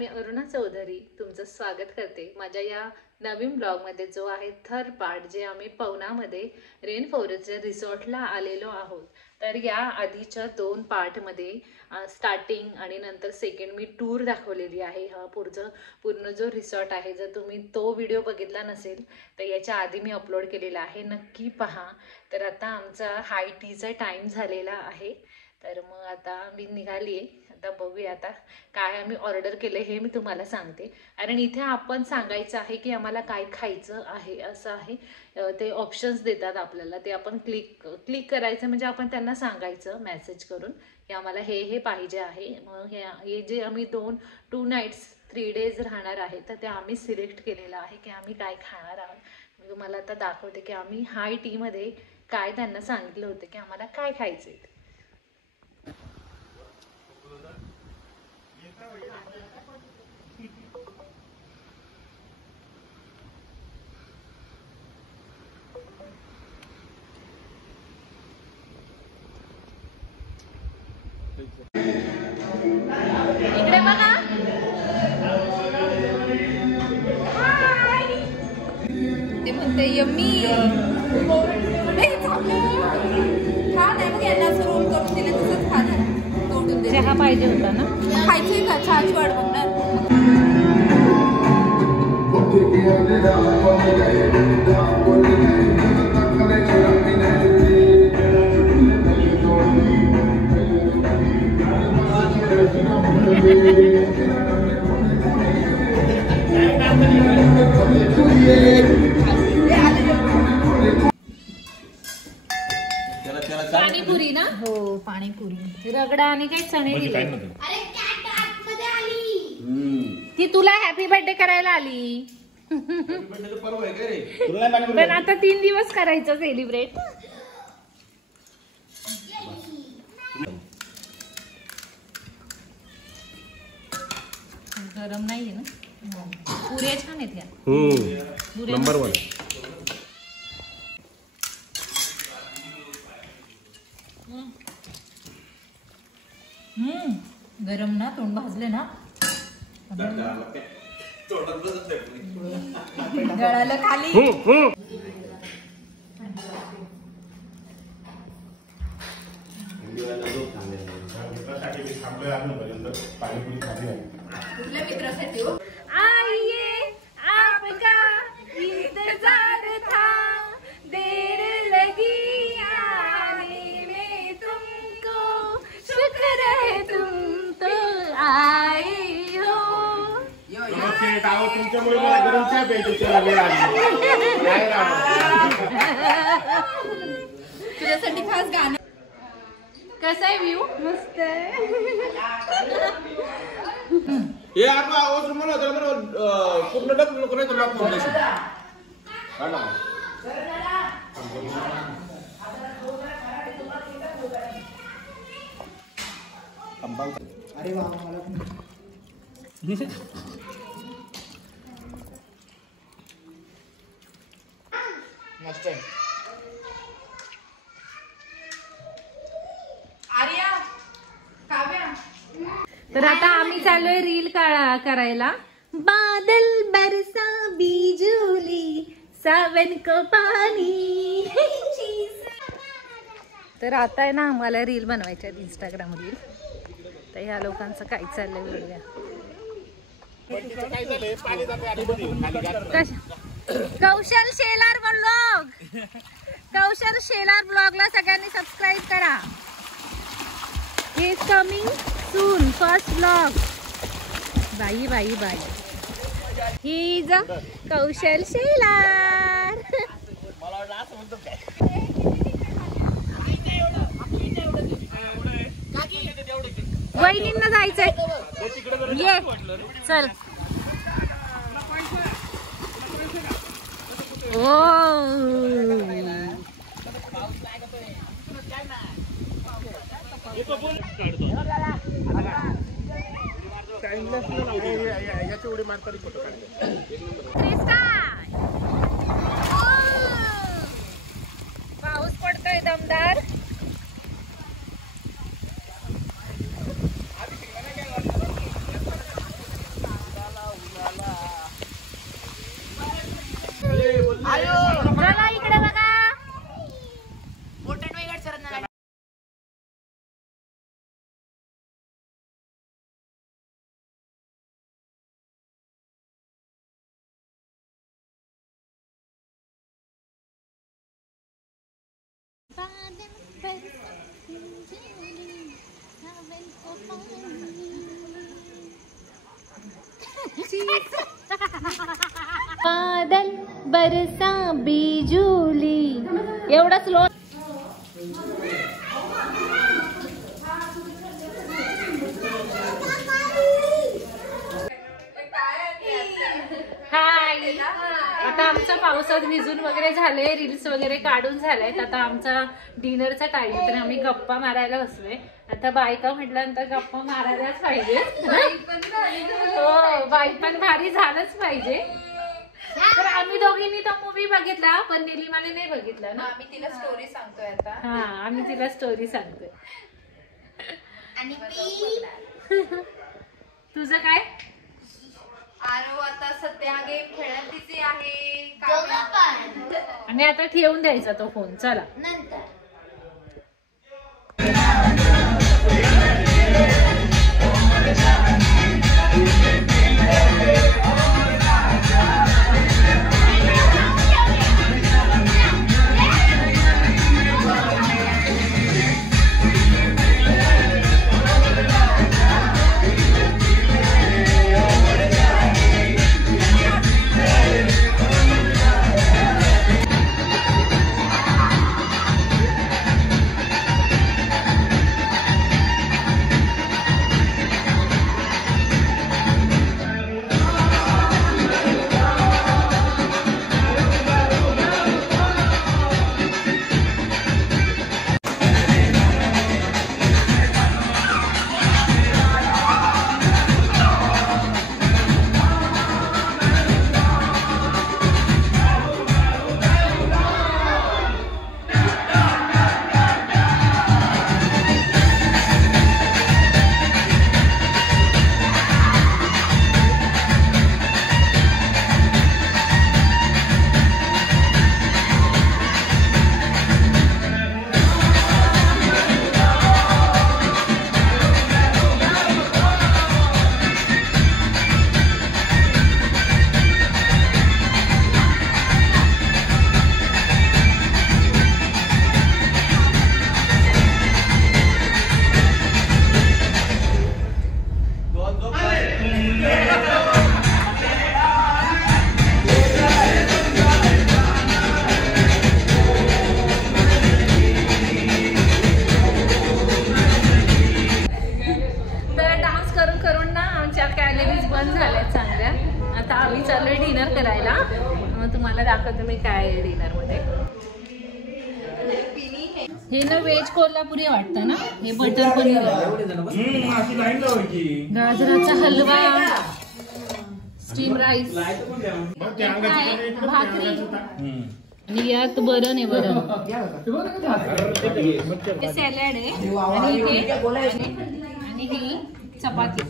मी अरुणा चौधरी तुमचं स्वागत करते माझ्या या नवीन ब्लॉगमध्ये, जो आहे थर्ड पार्ट, जे आम्ही पवनामध्ये रेन फॉरेस्ट रिसॉर्टला आलेलो आहोत. तर या आधीच्या 2 पार्टमध्ये स्टार्टिंग आणि नंतर सेकंड मी टूर दाखवलेली आहे. हा पूर्ण जो रिसॉर्ट आहे, जर तुम्ही तो व्हिडिओ बघितला नसेल तर याच्या आधी मी अपलोड केलेला आहे, नक्की पहा. तर आता आमचा हाय टीचा टाईम झालेला आहे, तर मग आता मी निघाली आहे. आता बघूया आता काय आम्ही ऑर्डर केले हे मी तुम्हाला सांगते. कारण इथे आपण सांगायचं आहे की आम्हाला काय खायचं आहे, असं आहे. ते ऑप्शन्स देतात आपल्याला, ते आपण क्लिक करायचं, म्हणजे आपण त्यांना सांगायचं मेसेज करून की आम्हाला हे पाहिजे आहे. मग हे जे आम्ही 2 नाईट्स 3 डेज राहणार आहे, तर ते आम्ही सिलेक्ट केलेलं आहे की आम्ही काय खाणार आहोत. मी तुम्हाला आता दाखवते की आम्ही हाय टीमध्ये काय त्यांना सांगितलं होतं की आम्हाला काय खायचं आहे. इकडे बघा, ते म्हणते यम्मी रोल करून दिले, तसंच खाणार. तोडून दे. चहा पाहिजे होता ना, खायचंय का? चहाची वाट बघणार. पाणीपुरी ना? हो, पाणीपुरी, रगडा आणि काही चणे दिले. ती तुला हॅपी बर्थडे करायला आली. पण आता 3 दिवस करायचं सेलिब्रेट. गरम नाहीये ना? पुऱ्या छान आहेत या. नंबर 1. गरम ना, तोंड भाजले ना, गळाला खाली. कुठल्या मित्रासाठी हो? आइए आपका इंतजार था, देर लगी आने में तुमको, शुक्र है तुम तो आए हो. तुमच्यामुळे मला गरम चहा प्यायची वेळ आली. तुझ्यासाठी खास गाणं. कसा आहे व्ह्यू? मस्त आहे. हे आपण आवाज मला पूर्ण डक लोक नाही तुला फाउंडेशन हा ना. अरे वा, मस्त आहे. तर आता आम्ही चाललोय रील करायला. बादल बरसा बिजुली सावन को पानी. तर आता आहे ना, आम्हाला रील बनवायच्या इंस्टाग्राम रील. तर ह्या लोकांचं काय चाललंय बघूया. कौशल शेलार ब्लॉगला सगळ्यांनी सबस्क्राईब करा. He is coming soon, first blog. Bye. He is कौशल शेलार. वहिनींना जायचंय. ये चल. याची उडी मारताना फोटो काढले. पाऊस पडतोय दमदार. बादल बरसा बिजुली एवढंच लो हाय. आता आमचा पावसात भिजून वगैरे झाले, रील्स वगैरे काढून झालेत. आता आमचा डिनरचा टाइम तर आम्ही गप्पा मारायला बसलोय. आता बायका म्हटल्यानंतर गप्पा मारायलाच पाहिजे. हो, बाई पण भारी झालंच पाहिजे. तर आम्ही दोघींनी तो मूवी बघितला, पण निलिमाने नाही बघितला ना. आम्ही तिला स्टोरी सांगतोय आता. हा, आम्ही तिला स्टोरी सांगतोय. आणि तुझं काय? आरो आता सध्या गेम खेळत बिझी आहे. आणि आता ठेवून द्यायचा तो फोन. चला नंतर डिनर करायला. तुम्हाला दाखवतो मी काय डिनर मध्ये. हे ना व्हेज कोल्हापुरी वाटतं ना. हे बटर पनीर, गाजराचा हलवा, स्टीम राईस, भाकरी आणि यात वरण आहे. वरण हे सॅलड आहे आणि ही चपाती.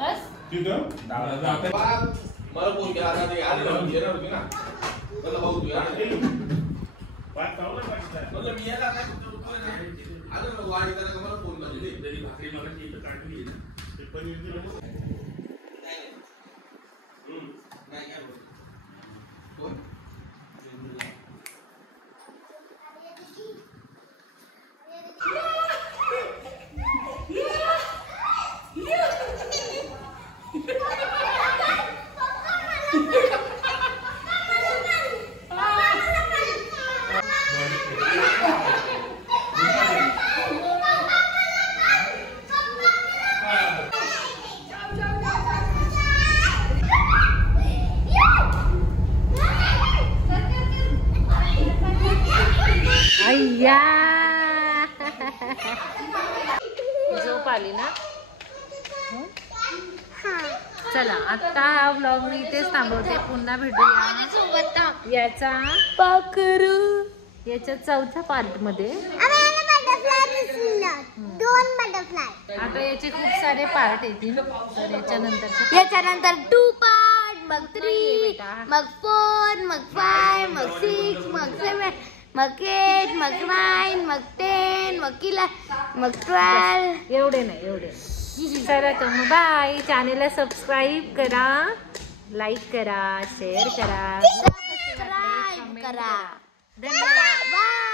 बस मला फोन केला आता ते आले ना येणार होती ना मला भाऊ तू यार मतलब मी याला काय आलो ना वाडी त्याला मला फोन लावली तरी भाकरी मला ती काढली ते पनीर दिलं नाही काय बोल झोप आली ना. चला आता हा व्लॉग मी इथेच थांबवते. पुन्हा भेटूया याचा पाखरू याच्या चौथ्या पार्ट मध्ये. आता याचे खूप सारे पार्ट येतील. तर याच्यानंतर 2 पार्ट, मग 3, मग 4, मग 5, मग 6, मग 7, मग 8, मग 9, मग 10, मग 11, मग 12. एवढे नाही एवढे. चला तर मग बाय. चॅनेलला सबस्क्राईब करा. लाईक करा, शेअर करा, सबस्क्राईब करा. धन्यवाद. बाय.